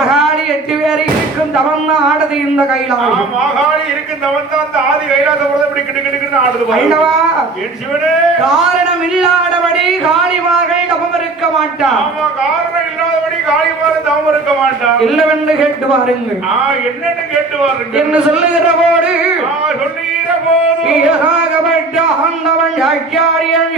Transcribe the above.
மாகாளி 8 பேர் இருக்கும் தவம் ஆடுது இந்த கைலாயம். மாகாளி இருக்கும் தவம் தான் அந்த ஆதி கைலாசபுரத்தை இப்படி கிட்டு கிட்டுன்னு ஆடுது. ஐந்தவா என் சிவனே காரணம் இல்லாதபடி காளிமார்கள் தவம் இருக்க மாட்டான். ஆமா காரணம் இல்லாதபடி காளிமார்கள் தவம் இருக்க மாட்டான். இல்லவென்று கேட்டு பாருங்கள். என்னன்னு கேட்டு பாருங்க என்று சொல்லுகிற போது சொல்லுகிற போது ஆண்டவன் ஆச்சாரியன்